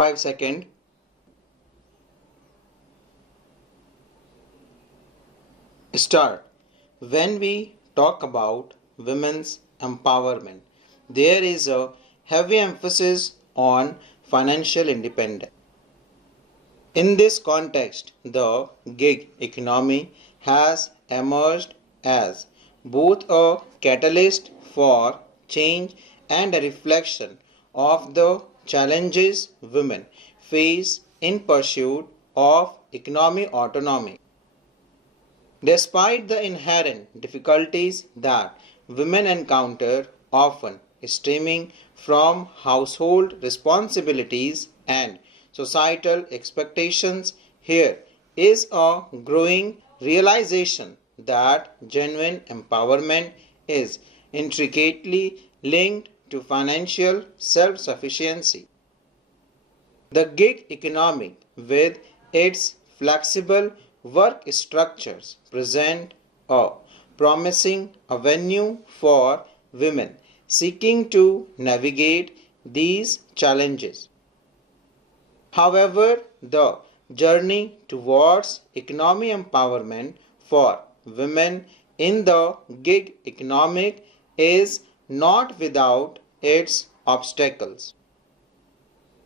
5 seconds. Start. When we talk about women's empowerment, there is a heavy emphasis on financial independence. In this context, the gig economy has emerged as both a catalyst for change and a reflection of the challenges women face in pursuit of economic autonomy. Despite the inherent difficulties that women encounter, often stemming from household responsibilities and societal expectations, here is a growing realization that genuine empowerment is intricately linked to financial self-sufficiency. The gig economy, with its flexible work structures, present a promising avenue for women seeking to navigate these challenges. However, the journey towards economic empowerment for women in the gig economy is not without its obstacles.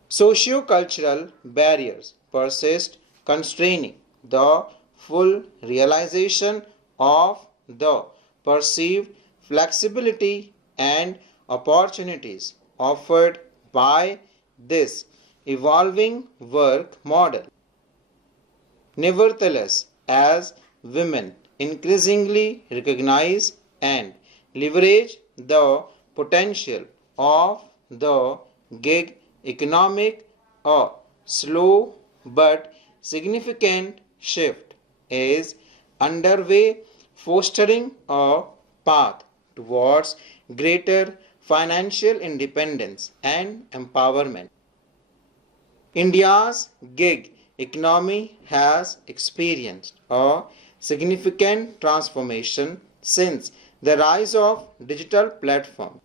Socio-cultural barriers persist, constraining the full realization of the perceived flexibility and opportunities offered by this evolving work model. Nevertheless, as women increasingly recognize and leverage the potential of the gig economic, a slow but significant shift is underway, fostering a path towards greater financial independence and empowerment. India's gig economy has experienced a significant transformation since the rise of digital platforms.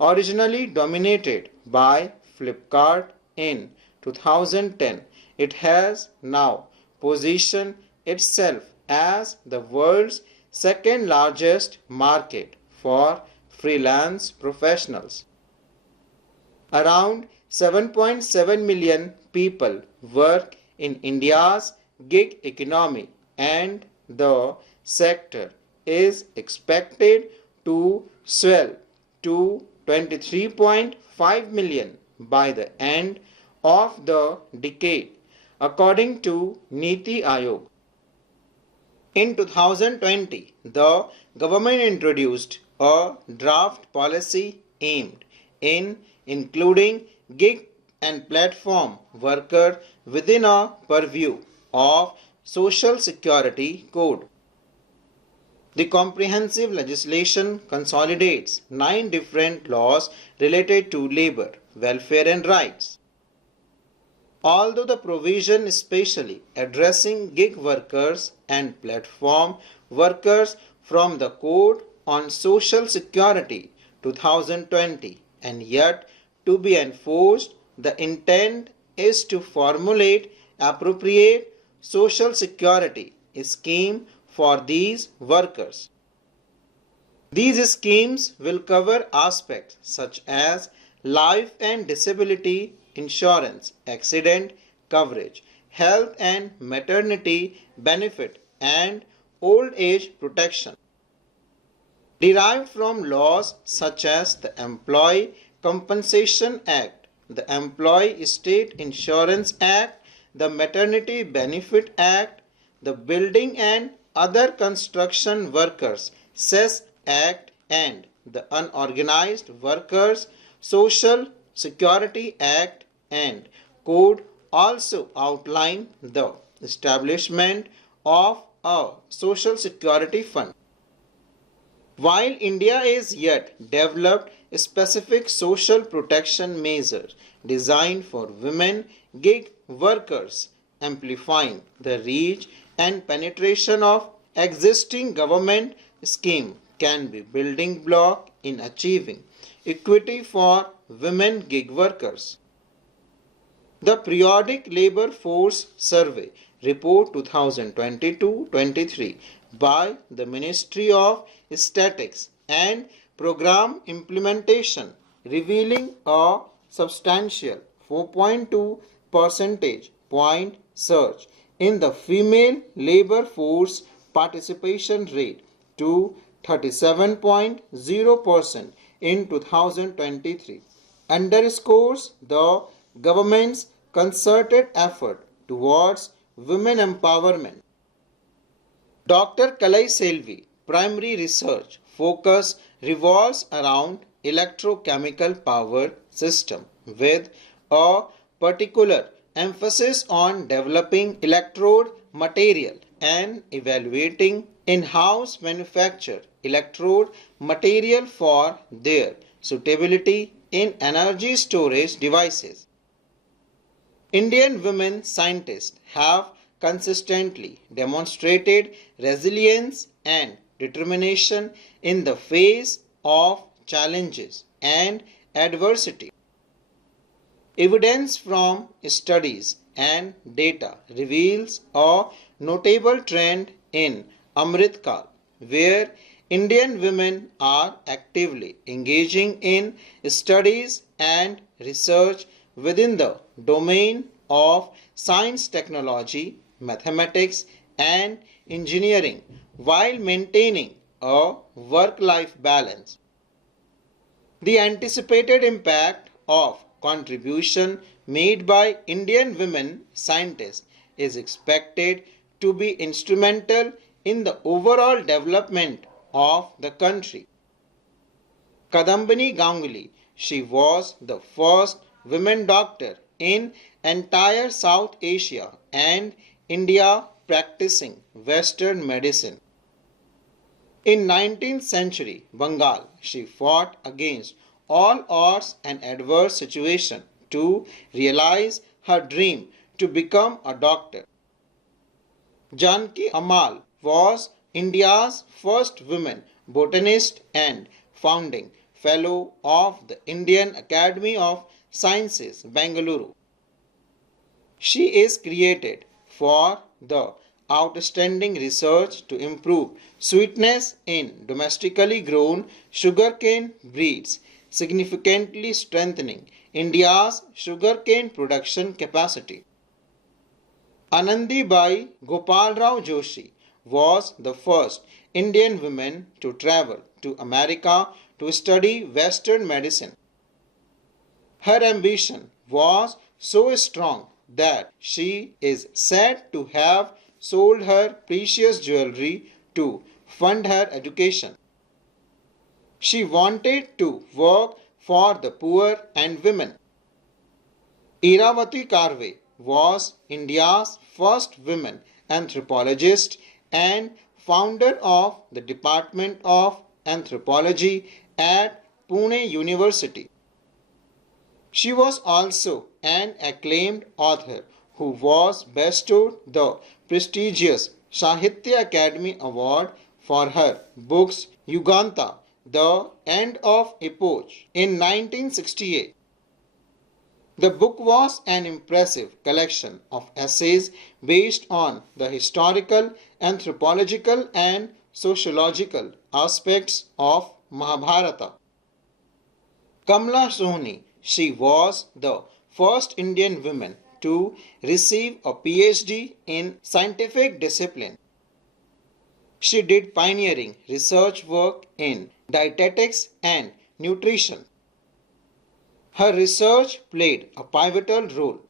Originally dominated by Flipkart in 2010, it has now positioned itself as the world's second largest market for freelance professionals. Around 7.7 million people work in India's gig economy, and the sector is expected to swell to 23.5 million by the end of the decade, according to Niti Aayog. In 2020, the government introduced a draft policy aimed in including gig and platform workers within a purview of Social Security Code. The comprehensive legislation consolidates 9 different laws related to labor, welfare and rights. Although the provision especially addressing gig workers and platform workers from the Code on Social Security 2020 and yet to be enforced, the intent is to formulate appropriate social security scheme for these workers. These schemes will cover aspects such as life and disability insurance, accident coverage, health and maternity benefit, and old age protection. Derived from laws such as the Employee Compensation Act, the Employee State Insurance Act, the Maternity Benefit Act, the Building and Other Construction Workers (CES) Act, and the Unorganized Workers Social Security Act and Code also outline the establishment of a Social Security Fund. While India is yet developed specific social protection measures designed for women gig workers, amplifying the reach and penetration of existing government schemes can be building block in achieving equity for women gig workers. The Periodic Labor Force Survey Report 2022-23 by the Ministry of Statistics and Program Implementation revealing a substantial 4.2 percentage point surge in the female labor force participation rate to 37.0% in 2023 underscores the government's concerted effort towards women empowerment. Dr. Kalai Selvi primary research focus revolves around electrochemical power system with a particular emphasis on developing electrode material and evaluating in-house manufactured electrode material for their suitability in energy storage devices. Indian women scientists have consistently demonstrated resilience and determination in the face of challenges and adversity. Evidence from studies and data reveals a notable trend in Amritkal, where Indian women are actively engaging in studies and research within the domain of science, technology, mathematics, and engineering while maintaining a work life balance. The anticipated impact of contribution made by Indian women scientists is expected to be instrumental in the overall development of the country. Kadambini Ganguly, she was the first women doctor in entire South Asia and India practicing Western medicine. In 19th century Bengal, she fought against all odds and adverse situations to realize her dream to become a doctor. Janki Amal was India's first woman botanist and founding fellow of the Indian Academy of Sciences, Bengaluru. She is credited for the outstanding research to improve sweetness in domestically grown sugarcane breeds, significantly strengthening India's sugarcane production capacity. Anandibai Gopalrao Joshi was the first Indian woman to travel to America to study Western medicine. Her ambition was so strong that she is said to have sold her precious jewelry to fund her education. She wanted to work for the poor and women. Iravati Karve was India's first woman anthropologist and founder of the Department of Anthropology at Pune University. She was also an acclaimed author who was bestowed the prestigious Sahitya Academy Award for her books Yuganta, The End of Epoch in 1968. The book was an impressive collection of essays based on the historical, anthropological, and sociological aspects of Mahabharata. Kamla Sohni, she was the first Indian woman to receive a PhD in scientific discipline. She did pioneering research work in dietetics and nutrition. Her research played a pivotal role.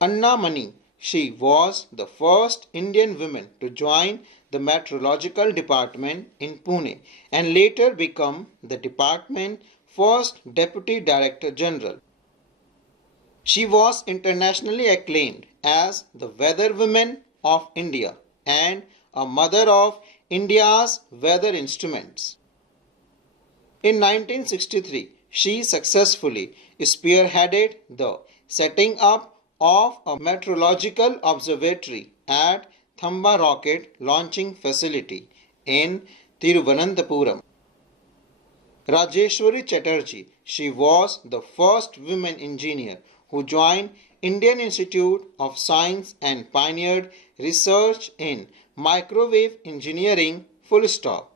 Anna Mani, she was the first Indian woman to join the meteorological department in Pune and later become the department's first Deputy Director General. She was internationally acclaimed as the Weather Woman of India and a mother of India's weather instruments. In 1963, she successfully spearheaded the setting up of a meteorological observatory at Thamba Rocket Launching Facility in Thiruvananthapuram. Rajeshwari Chatterjee, she was the first woman engineer who joined Indian Institute of Science and pioneered research in microwave engineering. Full stop.